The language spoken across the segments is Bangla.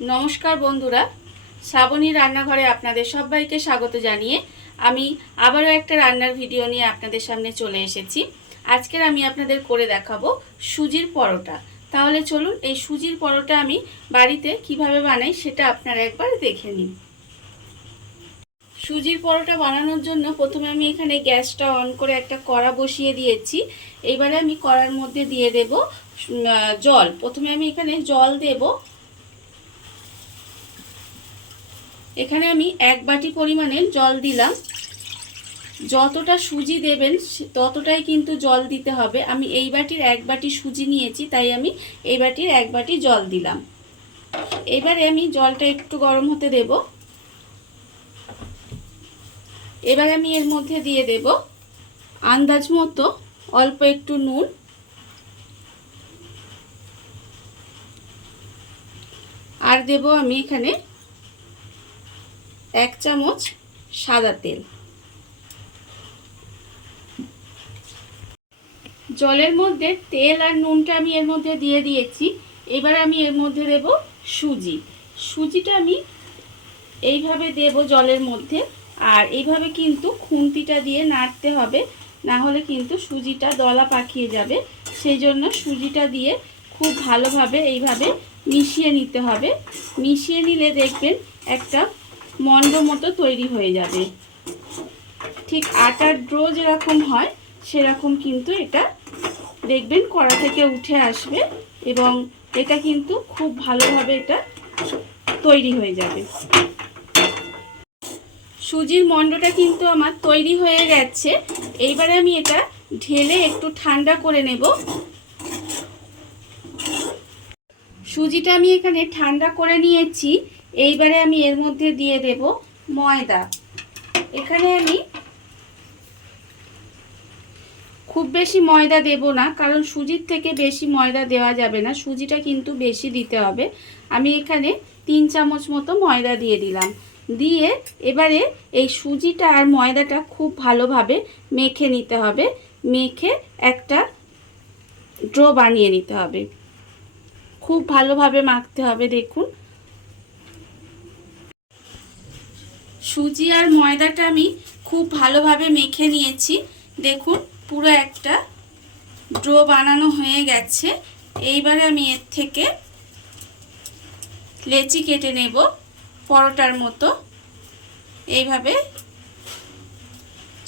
নমস্কার বন্ধুরা, শ্রাবণী রান্নাঘরে আপনাদের সবাইকে স্বাগত জানিয়ে আমি আবারও একটা রান্নার ভিডিও নিয়ে আপনাদের সামনে চলে এসেছি। আজকের আমি আপনাদের করে দেখাবো সুজির পরোটা। তাহলে চলুন এই সুজির পরোটা আমি বাড়িতে কিভাবে বানাই সেটা আপনারা একবার দেখে নিন। সুজির পরোটা বানানোর জন্য প্রথমে আমি এখানে গ্যাসটা অন করে একটা কড়া বসিয়ে দিয়েছি। এইবারে আমি কড়ার মধ্যে দিয়ে দেব জল। প্রথমে আমি এখানে জল দেব। এখানে আমি 1 বাটি পরিমাণে জল দিলাম। যতটা সুজি দেবেন ততটাই কিন্তু জল দিতে হবে। আমি এই বাটির 1 বাটি সুজি নিয়েছি, তাই আমি এই বাটির 1 বাটি জল দিলাম। এবারে আমি জলটা একটু গরম হতে দেব। এবারে আমি এর মধ্যে দিয়ে দেব আন্দাজ মতো অল্প একটু নুন, আর দেব আমি এখানে 1 চামচ সাদা তেল। জলের মধ্যে তেল আর নুনটা আমি এর মধ্যে দিয়ে দিয়েছি। এবার আমি এর মধ্যে দেব সুজিটা আমি এইভাবে দেব জলের মধ্যে, আর এইভাবে কিন্তু খুন্তিটা দিয়ে নাড়তে হবে, না হলে কিন্তু সুজিটা দলা পাকিয়ে যাবে। সেই জন্য সুজিটা দিয়ে খুব ভালোভাবে এইভাবে মিশিয়ে নিতে হবে। মিশিয়ে নিলে দেখবেন একটা মন্ড মতো তৈরি হয়ে যাবে। ঠিক আটার ডো যেরকম হয় সেরকম কিন্তু এটা দেখবেন কড়া থেকে উঠে আসবে, এবং এটা কিন্তু খুব ভালোভাবে এটা তৈরি হয়ে যাবে। সুজির মন্ডটা কিন্তু আমার তৈরি হয়ে গেছে। এইবারে আমি এটা ঢেলে একটু ঠান্ডা করে নেব। সুজিটা আমি এখানে ঠান্ডা করে নিয়েছি। এইবারে আমি এর মধ্যে দিয়ে দেব ময়দা। এখানে আমি খুব বেশি ময়দা দেব না, কারণ সুজির থেকে বেশি ময়দা দেওয়া যাবে না, সুজিটা কিন্তু বেশি দিতে হবে। আমি এখানে 3 চামচ মতো ময়দা দিয়ে দিলাম। দিয়ে এবারে এই সুজিটা আর ময়দাটা খুব ভালোভাবে মেখে নিতে হবে। মেখে একটা ডো বানিয়ে নিতে হবে। খুব ভালোভাবে মাখতে হবে। দেখুন সুজি আর ময়দাটা আমি খুব ভালোভাবে মেখে নিয়েছি। দেখুন পুরো একটা ডো বানানো হয়ে গেছে। এইবারে আমি এর থেকে লেচি কেটে নেব পরোটার মতো। এইভাবে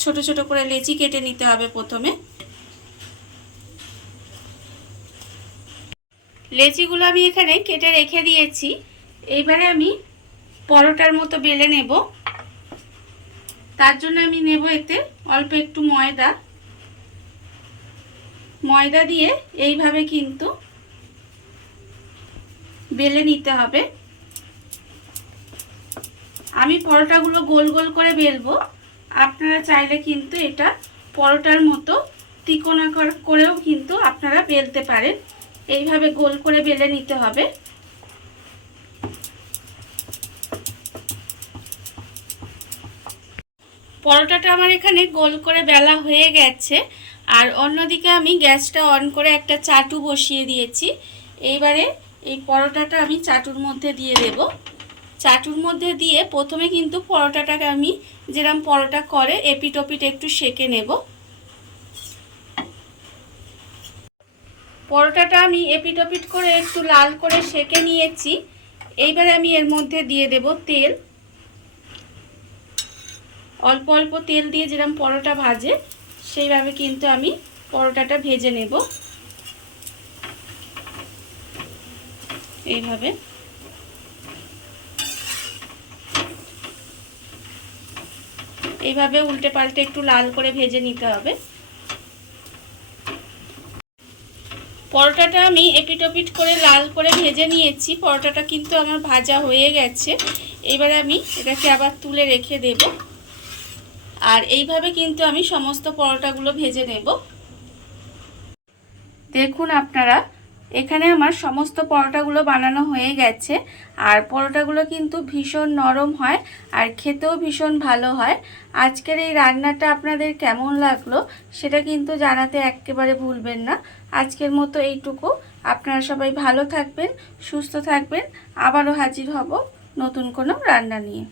ছোট ছোট করে লেচি কেটে নিতে হবে। প্রথমে লেচিগুলো আমি এখানে কেটে রেখে দিয়েছি। এইবারে আমি পরোটার মতো বেলে নেব। তার জন্য আমি নেব এতে অল্প একটু ময়দা দিয়ে এইভাবে কিন্তু বেলে নিতে হবে। আমি পরোটাগুলো গোল গোল করে বেলবো। আপনারা চাইলে কিন্তু এটা পরোটার মতো ত্রিকোণাকার করেও কিন্তু আপনারা বেলতে পারেন। এইভাবে গোল করে বেলে নিতে হবে। পরোটাটা আমার এখানে গোল করে বেলা হয়ে গেছে। আর অন্যদিকে আমি গ্যাসটা অন করে একটা চাটু বসিয়ে দিয়েছি। এইবারে এই পরোটাটা আমি চাটুর মধ্যে দিয়ে দেব। চাটুর মধ্যে দিয়ে প্রথমে কিন্তু পরোটাটাকে আমি যেরকম পরোটা করে এপিট ওপিট একটু সেঁকে নেব। পরোটাটা আমি এপিট ওপিট করে একটু লাল করে সেঁকে নিয়েছি। এইবারে আমি এর মধ্যে দিয়ে দেব তেল। অল্প অল্প তেল দিয়ে যেরকম পরোটা ভাজে সেইভাবে কিন্তু আমি পরোটাটা ভেজে নেব। এইভাবে উল্টে পাল্টে একটু লাল করে ভেজে নিতে হবে। পরোটাটা আমি এপিট ওপিট করে লাল করে ভেজে নিয়েছি। পরোটাটা কিন্তু আমার ভাজা হয়ে গেছে। এবারে আমি এটাকে আবার তুলে রেখে দেব। আর এইভাবে কিন্তু আমি সমস্ত পরোটাগুলো ভেজে নেব। দেখুন আপনারা এখানে আমার সমস্ত পরোটাগুলো বানানো হয়ে গেছে। আর পরোটাগুলো কিন্তু ভীষণ নরম হয় আর খেতেও ভীষণ ভালো হয়। আজকের এই রান্নাটা আপনাদের কেমন লাগলো সেটা কিন্তু জানাতে একেবারে ভুলবেন না। আজকের মতো এইটুকু। আপনারা সবাই ভালো থাকবেন, সুস্থ থাকবেন। আবারও হাজির হব নতুন কোনো রান্না নিয়ে।